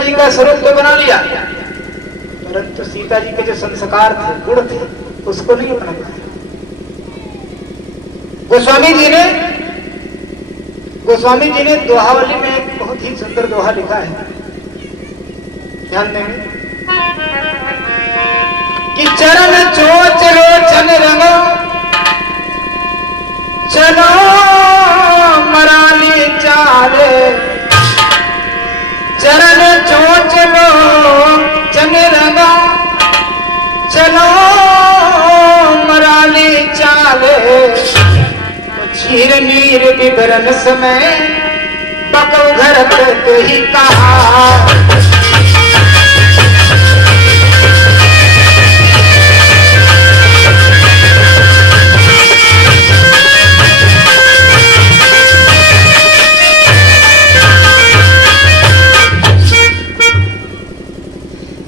जी का स्वरूप तो बना लिया, परंतु सीता जी के जो संस्कार थे, गुण थे, उसको नहीं अपना पाया। गोस्वामी जी ने दोहावली में एक बहुत ही सुंदर दोहा लिखा है, ध्यान देंगे कि चरण चोच लोचन रंगो चलो मराली चाले, चरण चोच लोचन रंगो चलो मराली चाले, चीर नीर विवरण समय बकौ घर करते ही कहा।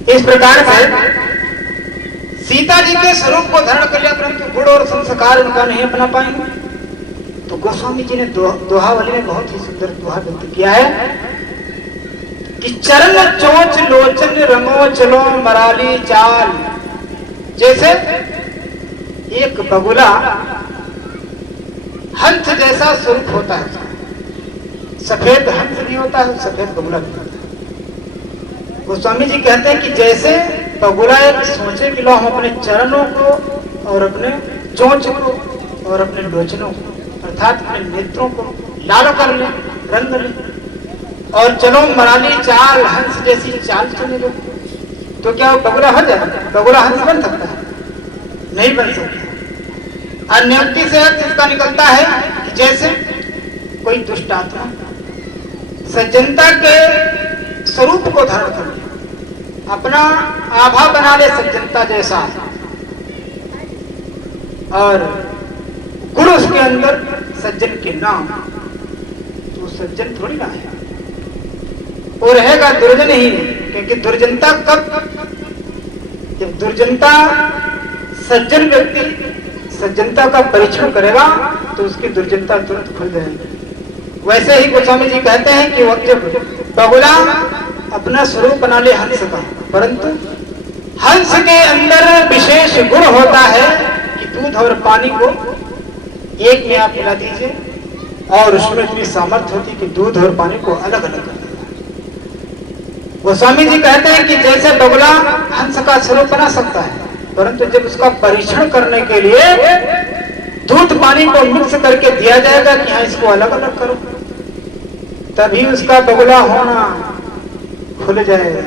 इस प्रकार से सीता जी के स्वरूप को धारण कर लिया, परंतु गुण और संस्कार उनका नहीं अपना पाएंगे। तो गोस्वामी जी ने दोहावली में बहुत ही सुंदर दोहा व्यक्त किया है कि चरण चोच लोचन रंगो चलो मराली चाल। जैसे एक बगुला हंस जैसा स्वरूप होता है, सफेद हंस नहीं होता है, सफेद बगुला नहीं होता है। गोस्वामी जी कहते हैं कि जैसे बगुला एक सोचे कि लो हम अपने चरणों को और अपने चोंच को और अपने लोचनों को अर्थात अपने नेत्रों को लाल कर ले, रंग ले और चलो मराली चाल, हंस जैसी चाल चले लो, तो क्या वो बगुला हो जाए? बगुला हंस बन सकता है? नहीं बन सकता। अन्योक्ति से अर्थ इसका निकलता है कि जैसे कोई दुष्ट आत्मा सज्जनता के स्वरूप को धारण कर ले, अपना आभा बना ले सज्जनता जैसा, और गुण उसके अंदर सज्जन के नाम, तो सज्जन थोड़ी ना है, वो रहेगा दुर्जन ही। क्योंकि दुर्जनता कब, जब दुर्जनता सज्जन व्यक्ति सज्जनता का परीक्षण करेगा तो उसकी दुर्जनता तुरंत खुल जाएगी। वैसे ही गोस्वामी जी कहते हैं कि वक्त जब बगुला अपना स्वरूप बना ले हंस का, परंतु हंस के अंदर विशेष गुण होता है कि दूध और पानी को एक में आप मिला दीजिए और उसमें इतनी सामर्थ्य होती कि दूध और पानी को अलग अलग कर देगा। गोस्वामी जी कहते हैं कि जैसे बगुला हंस का स्वरूप बना सकता है, परंतु जब उसका परीक्षण करने के लिए दूध पानी को मिक्स करके दिया जाएगा कि हाँ इसको अलग अलग करो, तभी उसका बगुला होना खुल जाएगा।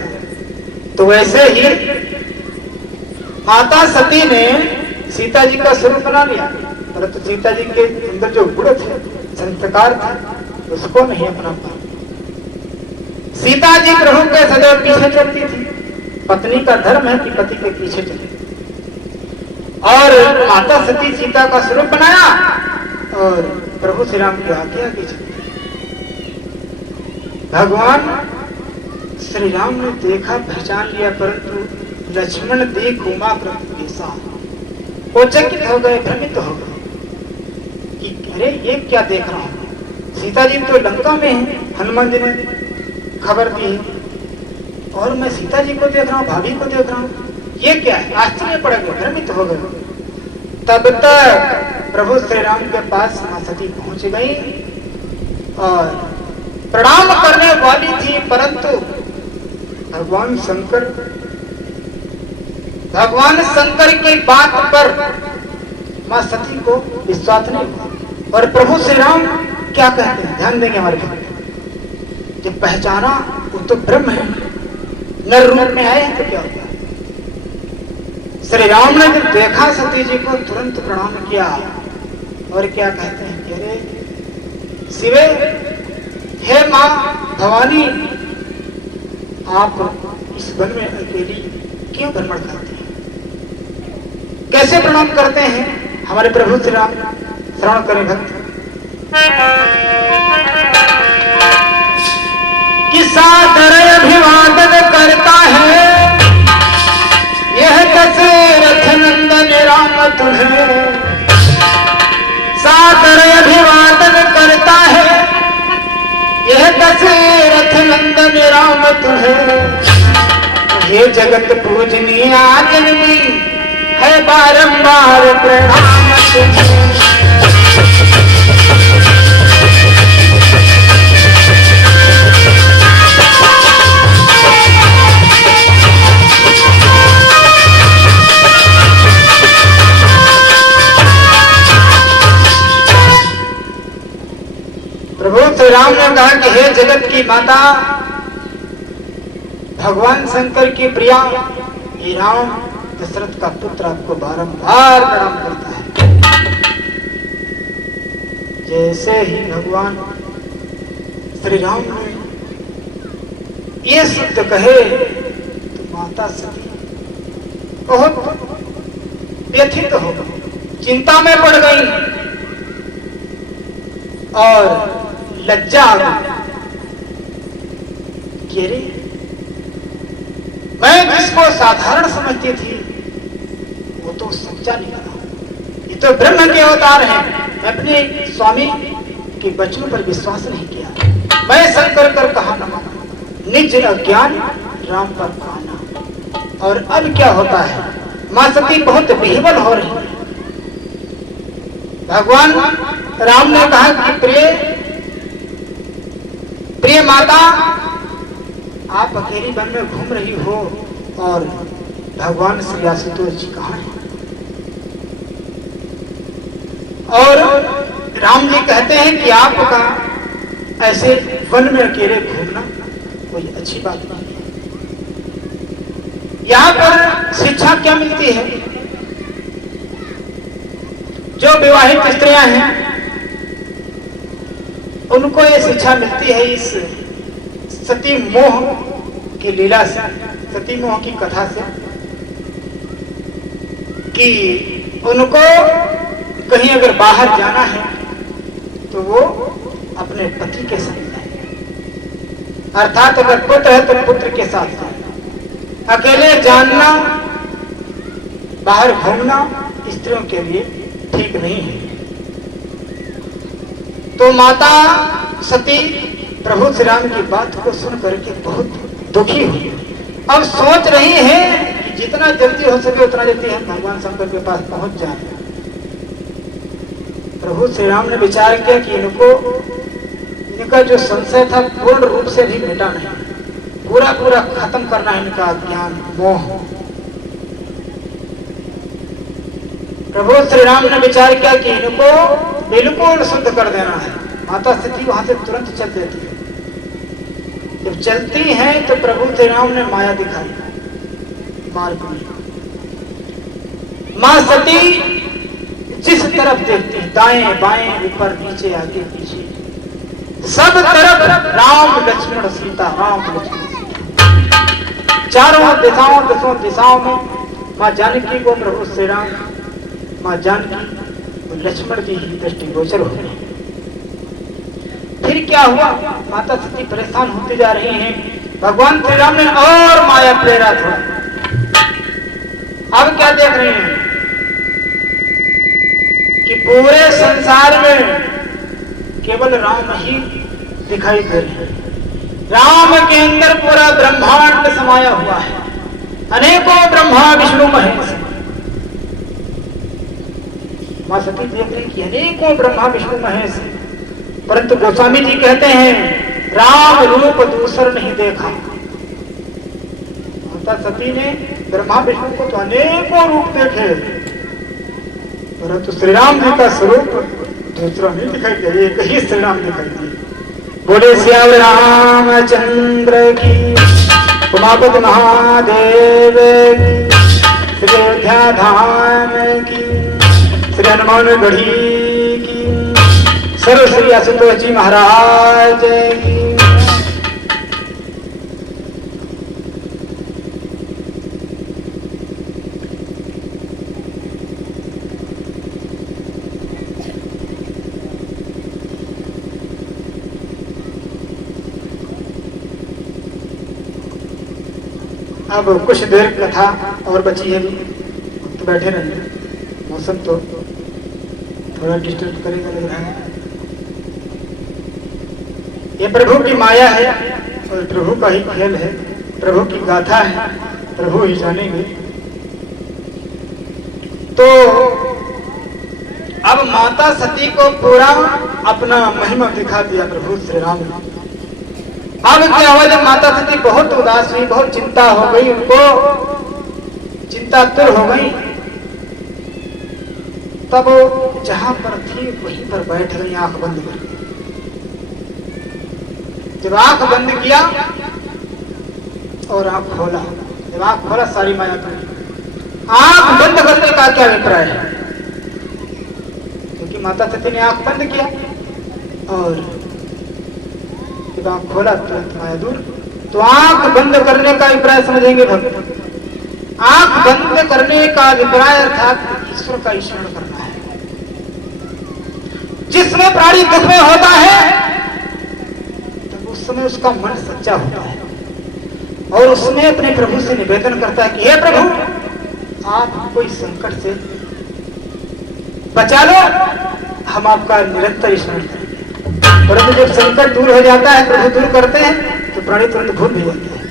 तो वैसे ही माता सती ने सीता जी का स्वरूप बना लिया, परंतु सीता जी के अंदर जो गुण थे, संस्कार थे, उसको नहीं अपना पाया। सीता जी प्रभु के सदैव पीछे चलती थी, पत्नी का धर्म है कि पति के पीछे चले, और माता सती सीता का स्वरूप बनाया और प्रभु श्री राम की आज्ञा की चली। भगवान श्री राम ने देखा, पहचान लिया, परंतु लक्ष्मण देख उमा प्रभु वो चकित हो गए, भ्रमित हो गए कि अरे ये क्या देख रहा हूं, सीता जी तो लंका में है, हनुमान जी ने खबर दी और मैं सीता जी को देख रहा हूँ, भाभी को देख रहा हूँ, ये क्या है? आश्चर्य पड़ गए, भ्रमित हो गए। तब तक प्रभु श्री राम के पास मां सती पहुंच गई और प्रणाम करने वाली थी, परंतु भगवान शंकर की बात पर मां सती को विश्वास नहीं हुआ। और प्रभु श्री राम क्या कहते हैं, ध्यान देंगे हमारे पास, जब पहचाना वो तो ब्रह्म है, नर रूप में आए हैं तो क्या होगा। श्री राम ने जब देखा सती जी को तुरंत प्रणाम किया और क्या कहते हैं, अरे शिवे, हे मां भवानी, आप इस वन में अकेली क्यों भ्रमण करती हैं? कैसे प्रणाम करते हैं हमारे प्रभु श्री राम? श्रवण करें भक्त। कि सादर अभिवादन करता है यह दशरथ नंदन राम तुम्हें, सादर अभिवादन करता है यह दशरथ नंदन राम तुम्हें, हे जगत पूजनीय जननी है बारंबार प्रणाम तुम्हें। प्रभु श्री राम ने कहा कि हे जगत की माता, भगवान शंकर की प्रिया ये राम दशरथ का पुत्र आपको बारंबार प्रणाम करता है। जैसे ही भगवान श्री राम ने ये शब्द कहे तो माता सती बहुत व्यथित हो गई, चिंता में पड़ गई और लज्जा आ गई। मैं जिसको साधारण समझती थी वो तो सच्चा निकला, ये तो ब्रह्म के अवतार हैं। मैं अपने स्वामी के वचनों पर विश्वास नहीं किया, मैं शंकर कर कहा न माना, निज अज्ञान राम पर पाना। और अब क्या होता है, मां सती बहुत विह्वल हो रही है। भगवान राम ने कहा कि प्रिय माता, आप अकेली वन में घूम रही हो और भगवान श्री आशुतोष जी कहाँ हैं? और राम जी कहते हैं कि आपका ऐसे वन में अकेले घूमना कोई अच्छी बात नहीं है। यहाँ पर शिक्षा क्या मिलती है? जो विवाहित स्त्रियां हैं उनको ये शिक्षा मिलती है इस सती मोह की लीला से, सती मोह की कथा से, कि उनको कहीं अगर बाहर जाना है तो वो अपने पति के साथ जाए, अर्थात अगर पुत्र है तो पुत्र के साथ जाए। अकेले जानना, बाहर घूमना स्त्रियों के लिए ठीक नहीं है। तो माता सती प्रभु श्री राम की बात को सुन करके बहुत दुखी हुई। अब सोच रही है कि जितना जल्दी हो सके उतना जल्दी हम भगवान शंकर के पास पहुंच जाए। प्रभु श्री राम ने विचार किया कि इनका जो संशय था पूर्ण रूप से भी मिटा नहीं, पूरा पूरा खत्म करना है इनका ज्ञान मोह। प्रभु श्री राम ने विचार किया कि इनको बिल्कुल शुद्ध कर देना है। माता सती वहां से तुरंत चल देती है। जब चलती हैं तो प्रभु श्री राम ने माया दिखाई, मार्ग में मां सती जिस तरफ देखती, दाएं बाएं ऊपर नीचे आगे पीछे सब तरफ राम लक्ष्मण सीता, राम लक्ष्मण सीता, चारों दिशाओं दसों दिशाओं में मां जानकी को प्रभु श्री राम, मां जानकी लक्ष्मण जी ही दृष्टिगोचर हो गए। फिर क्या हुआ, माता सती परेशान होती जा रही हैं। भगवान श्री राम ने और माया प्रेरित हुआ। अब क्या देख रहे हैं कि पूरे संसार में केवल राम ही दिखाई दे रहे हैं। राम के अंदर पूरा ब्रह्मांड समाया हुआ है, अनेकों ब्रह्मा विष्णु महेश। मां सती देख रही कि अनेकों ब्रह्मा विष्णु महेश, परंतु गोस्वामी जी कहते हैं राम रूप दूसर नहीं देखा। माता सती ने ब्रह्मा विष्णु को तो अनेकों रूप देखे, परंतु श्री राम जी का स्वरूप दूसरा नहीं दिखाई दिया, एक ही श्री राम दिखाई दिए। बोले श्याम रामचंद्र की, उमापति महादेव की, श्री अयोध्या धाम की, श्री हनुमान गढ़ी की, सर्व श्री आशुतोष जी महाराज की। अब कुछ देर कथा और बची है, तो बैठे रहेंगे। मौसम तो थोड़ा डिस्टर्ब करेगा लग रहा है। ये प्रभु की माया है और प्रभु का ही खेल है, प्रभु की गाथा है। प्रभु ही जानेंगे। तो अब माता सती को पूरा अपना महिमा दिखा दिया प्रभु श्री राम ने। अब क्या हुआ, जब माता सती बहुत उदास हुई, बहुत चिंता हो गई, उनको चिंतातुर हो गई, तब जहां पर थी वहीं पर बैठ गई आंख बंद कर। जब आंख बंद किया और आंख खोला, जब आंख खोला सारी माया तो आंख बंद करने का क्या अभिप्राय है? क्योंकि माता सती ने आंख बंद किया और जब आंख खोला तुरंत माया दूर। तो आंख बंद करने का अभिप्राय समझेंगे भक्त। आंख बंद करने का अभिप्राय अर्थात ईश्वर का स्मरण करना है। जिसमें प्राणी दुख में होता है तब उस समय उसका मन सच्चा होता है और उसमें अपने प्रभु से निवेदन करता है कि हे प्रभु, आप हमको इस संकट से बचा लो, हम आपका निरंतर स्मरण करेंगे। परंतु जब संकट दूर हो जाता है, प्रभु दूर करते हैं, तो प्राणी तुरंत भूल भी जाते हैं।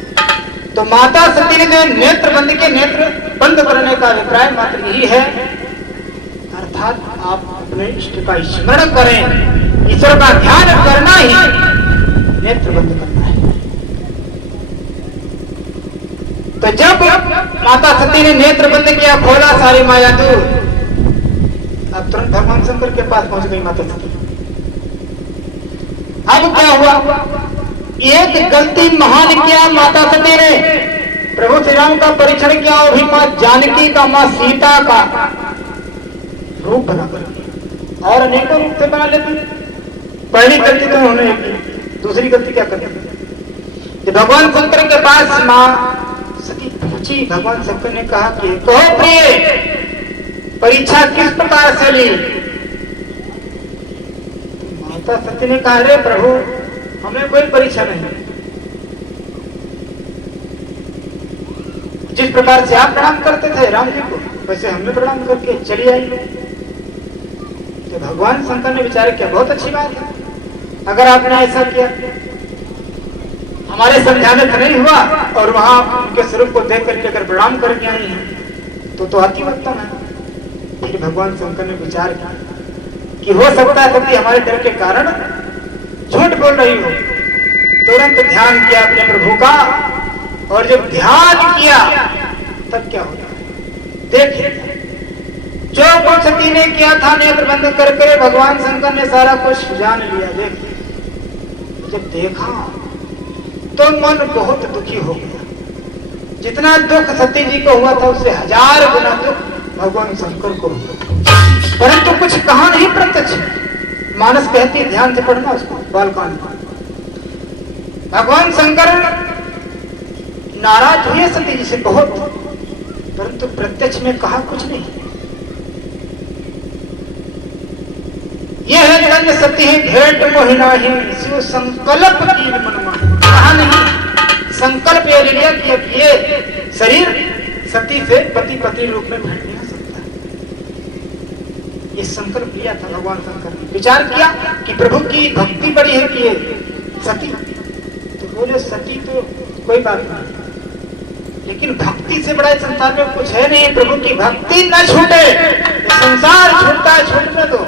तो माता सती ने जो नेत्र बंद के, नेत्र बंद करने का अभिप्राय मात्र यही है, अर्थात आप अपने इष्ट का स्मरण करें, ईश्वर का ध्यान करना ही नेत्र बंद करना है। तो जब माता सती ने नेत्र बंद किया, खोला, सारी माया दूर। अब तुरंत भगवान शंकर के पास पहुंच गई माता सती। अब क्या हुआ, एक गलती महान किया माता सती ने, प्रभु श्री राम का परीक्षण किया, और भी मां जानकी का, मां सीता का रूप बनाकर, और अनेकों रूप से बना लेती। पहली गलती तो उन्होंने की, दूसरी गलती क्या करती, जब भगवान शंकर के पास मां सती पूछी, भगवान शंकर ने कहा कि कहो प्रिय, परीक्षा किस प्रकार से ली? माता सती ने कहा, अरे प्रभु, हमें कोई परीक्षा नहीं, जिस प्रकार से आप प्रणाम करते थे राम जी को, वैसे हमने प्रणाम करके चली आई। तो भगवान शंकर ने विचार किया, बहुत अच्छी बात है, अगर आपने ऐसा किया, हमारे समझाने से नहीं हुआ और वहां उनके स्वरूप को देख करके अगर प्रणाम करके आई हैं तो अति उत्तम है। फिर भगवान शंकर ने विचार किया कि हो सकता है सती हमारे डर के कारण झूठ बोल रही हो। तुरंत ध्यान किया अपने प्रभु का, और जब ध्यान किया तब क्या होता है देखिए, जो कुछ सती ने किया था नेत्र बंद करके, भगवान शंकर ने सारा कुछ जान लिया। देखिए, जब देखा तो मन बहुत दुखी हो गया। जितना दुख सती जी को हुआ था उससे 1000 गुना दुख भगवान शंकर को हुआ, परंतु कुछ कहा नहीं प्रत्यक्ष। मानस कहती है, ध्यान से पढ़ना उसको, बालकांड। भगवान शंकर नाराज हुए सती जी से बहुत, परंतु प्रत्यक्ष में कहा कुछ नहीं। यह है जन्म सती है भेंट मोहिना ही, शिव संकल्प की मनमाही। कहा नहीं, संकल्प ये लिया कि ये शरीर सती से पति पत्नी रूप में भेंट नहीं हो सकता। ये संकल्प लिया था भगवान शंकर ने। विचार किया कि प्रभु की भक्ति बड़ी है कि ये सती, तो बोले सती तो कोई बात नहीं, लेकिन भक्ति से बड़ा संसार में कुछ है नहीं। प्रभु की भक्ति न छूटे, संसार छूटता है, छूटने दो।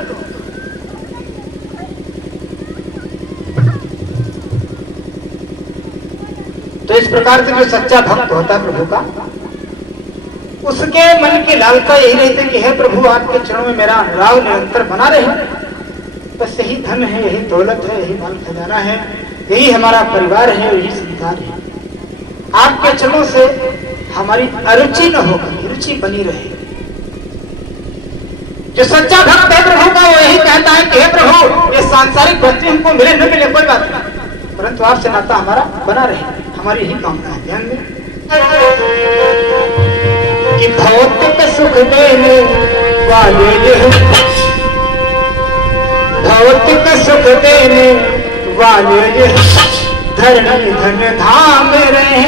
तो इस प्रकार से जो सच्चा भक्त होता है प्रभु का, उसके मन की लालसा यही रहती है कि हे प्रभु, आपके चरणों में मेरा अनुराग निरंतर बना रहे। बस यही धन है, यही दौलत है, यही माल खजाना है, यही हमारा परिवार है, यही संसार है। आपके चरणों से हमारी अरुचि न होकर रुचि बनी रहे। जो सच्चा भक्त है प्रभु का, वो यही कहता है कि हे प्रभु, ये सांसारिक वस्तु हमको मिले न मिले कोई बात नहीं, परंतु आपसे नाता हमारा बना रहे, हमारी यही कामना है। ध्यान दें कि भौतिक सुख देने वाले ये, भौतिक सुख देने वाले ये, धरणी धन धाम रहे।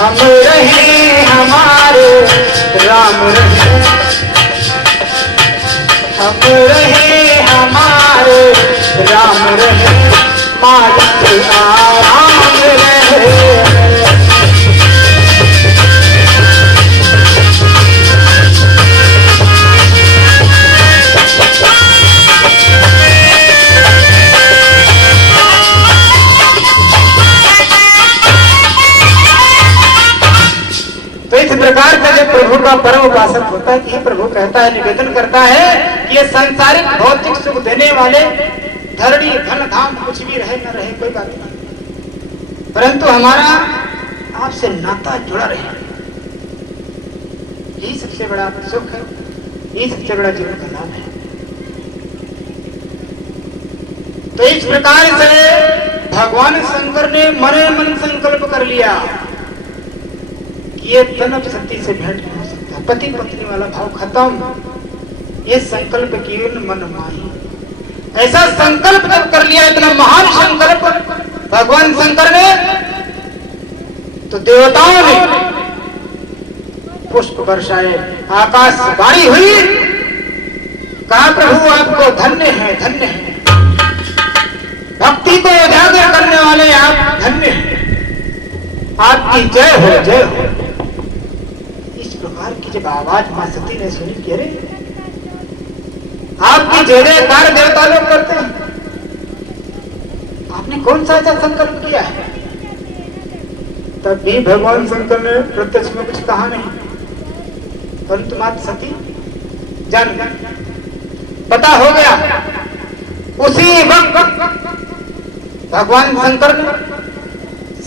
हम रहे हमारे राम रहे, हम रहे हमारे राम रहे, मालिक आराम रहे। तो इस प्रकार से जब प्रभु का परम उपासक होता है कि प्रभु कहता है, निवेदन करता है कि ये सांसारिक भौतिक सुख देने वाले धरणी धन धाम कुछ भी रहे न रहे कोई बात नहीं, परंतु हमारा आपसे नाता जुड़ा रहे, यही सबसे बड़ा सुख है, यही सबसे बड़ा जीवन का लाभ है। तो इस प्रकार से भगवान शंकर ने मने मन संकल्प कर लिया ये तनब सती से भेंट नहीं हो सकता, पति पत्नी वाला भाव खत्म, ये संकल्प केवल मन माही। ऐसा संकल्प जब कर लिया, इतना महान संकल्प भगवान शंकर ने, तो देवताओं ने पुष्प बरसाए, आकाश वाणी हुई, कहा प्रभु आपको धन्य है, धन्य है, भक्ति को उजागर करने वाले आप धन्य हैं, आपकी जय हो, जय हो। की जब आवाज मां सती ने सुनी कि अरे आपकी जय जयकार देवता लोग करते हैं, आपने कौन सा ऐसा संकल्प किया है? तब भी भगवान शंकर ने प्रत्यक्ष में कुछ कहा नहीं, परंतु माता सती जान पता हो गया। उसी वक्त भगवान शंकर ने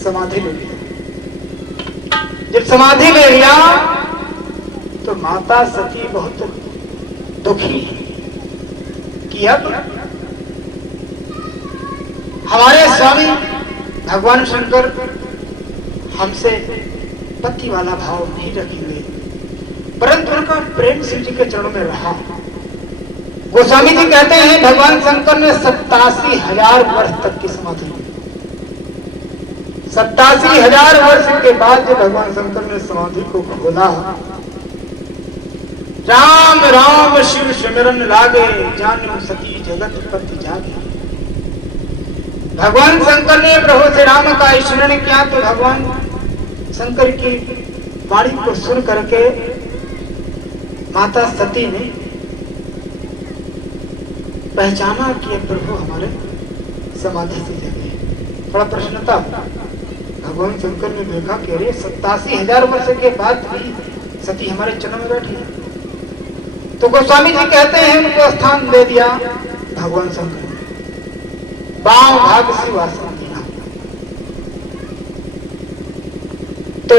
समाधि ले लिया। जब समाधि ले लिया तो माता सती बहुत दुखी कि अब हमारे स्वामी भगवान शंकर हमसे पति वाला भाव नहीं रखेंगे, परंतु उनका प्रेम शिव जी के चरणों में रहा। गोस्वामी जी कहते हैं भगवान शंकर ने 87,000 वर्ष तक की समाधि, 87,000 वर्ष के बाद जब भगवान शंकर ने समाधि को खोला, राम राम शिव सिमरन लागे, जानो सती जगत पति जागे। भगवान शंकर ने प्रभु से राम का स्मरण किया तो भगवान शंकर की वाणी को सुन करके माता सती ने पहचाना कि प्रभु हमारे समाधि से जगे। थोड़ा प्रश्न था, भगवान शंकर ने देखा कि अरे 87,000 वर्ष के बाद भी सती हमारे चरण में बैठी है। तो गोस्वामी जी कहते हैं उनको स्थान दे दिया भगवान शंकर ने, बाम भाग शिवासन दिया। तो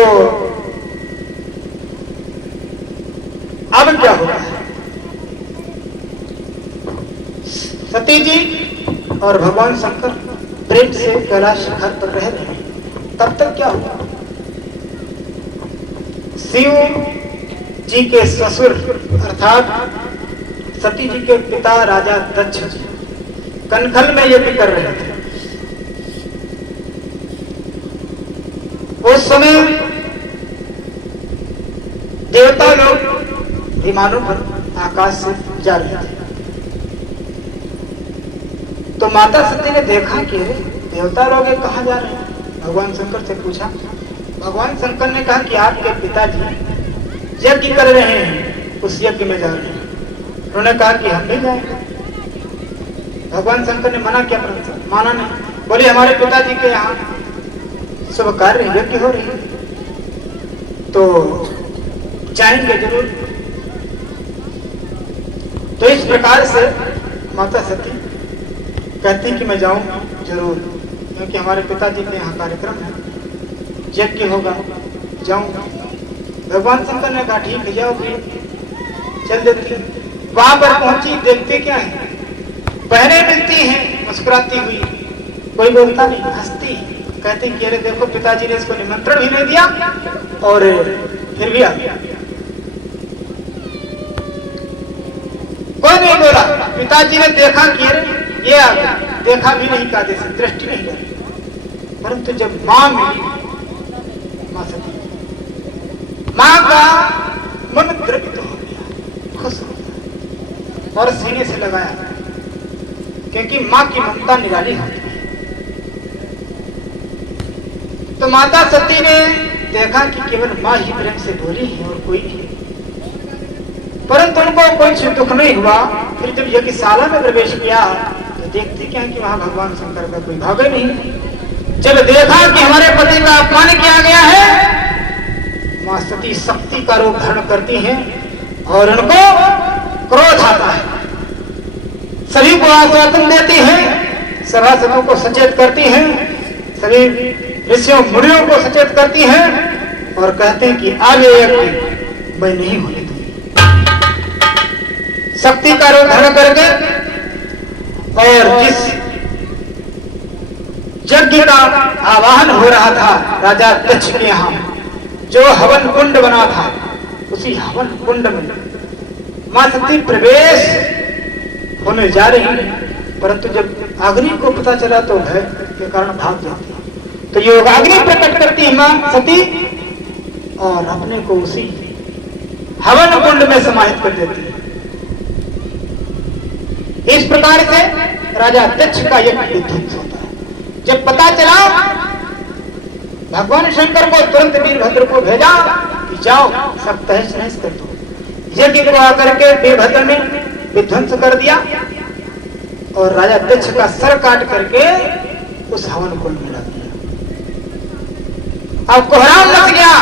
अब क्या होता है, सती जी और भगवान शंकर प्रेम से कैलाश शिखर पर रह रहे हैं। तब तक क्या हुआ, शिव जी के ससुर अर्थात सती जी के पिता राजा दक्ष कनखल में यज्ञ कर रहे थे। उस समय देवता लोग विमानों पर आकाश से जा रहे थे। तो माता सती ने देखा कि देवता लोग कहाँ जा रहे हैं, भगवान शंकर से पूछा। भगवान शंकर ने कहा कि आपके पिताजी यज्ञ कर रहे हैं, उस यज्ञ में जा रहे हैं। उन्होंने कहा कि हम नहीं जाएंगे। भगवान शंकर ने मना किया, माना नहीं। बोले हमारे पिताजी के यहाँ शुभ कार्य यज्ञ हो रही है तो जाएंगे जरूर। तो इस प्रकार से माता सती कहती कि मैं जाऊं जरूर, क्योंकि हमारे पिताजी के यहाँ कार्यक्रम है, यज्ञ होगा, जाऊंगा। भगवान शंकर ने कहा ठीक है जाओ, फिर चल देती। वहां पर पहुंची, देखते क्या है, बहनें मिलती हैं मुस्कुराती हुई, कोई बोलता नहीं, हंसती, कहती कि अरे देखो पिताजी ने इसको निमंत्रण भी नहीं दिया और फिर भी आ गया। कोई नहीं बोला। पिताजी ने देखा कि अरे ये आ गया, देखा भी नहीं, कायदे से दृष्टि नहीं लगी। परंतु जब मां मिली, मां सती मां का मन तृप्त हो गया, खुश हो गया और सीने से लगाया, क्योंकि मां की ममता निराली होती है। तो माता सती ने देखा कि केवल मां ही प्रेम से बोली है और कोई नहीं, परंतु उनको कोई दुख नहीं हुआ। फिर जब यज्ञशाला में प्रवेश किया तो देखते क्या कि वहां भगवान शंकर का कोई भाग नहीं। जब देखा कि हमारे पति का अपमान किया गया है, मां सती शक्ति का रूप धारण करती हैं और उनको क्रोध आता है। सभी को आश्वासन देती हैं, सभासदों को सचेत करती हैं, सभी ऋषियों मुनियों को सचेत करती हैं और कहते हैं कि आगे यज्ञ मैं नहीं होने दूंगी। शक्ति का रूप धारण करके और जिस यज्ञ का आवाहन हो रहा था राजा दक्ष के यहाँ, जो हवन कुंड बना था, उसी हवन कुंड में मां सती प्रवेश होने जा रही है, परंतु जब अग्नि को पता चला तो भय के कारण भाग जाती है। तो योगाग्नि प्रकट करती है मां सती और अपने को उसी हवन कुंड में समाहित कर देती है। इस प्रकार से राजा दक्ष का यज्ञ ध्वंस होता है। जब पता चला, भगवान शंकर को तुरंत वीरभद्र को भेजा कि जाओ सब तहस नहस कर दो। यज्ञ को आकर के वीरभद्र ने विध्वंस कर दिया और राजा दक्ष का सर काट करके उस हवन कुंड में डाल दिया। अब कोहराम मच गया,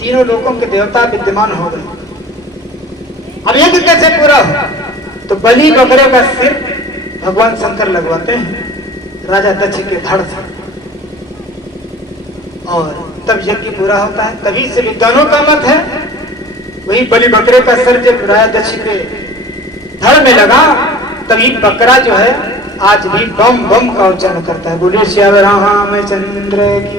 तीनों लोकों के देवता विद्यमान हो गए। अब यज्ञ कैसे पूरा हो? तो बलि बकरे का सिर भगवान शंकर लगवाते हैं राजा दक्ष के धड़ से और तब यज्ञ पूरा होता है। तभी से विद्वानों का मत है वही बलि बकरे का सिर जब राजा दक्ष के धड़ में लगा, तभी बकरा जो है आज भी बम बम का उच्चारण करता है। बोले श्याम रामचंद्र की।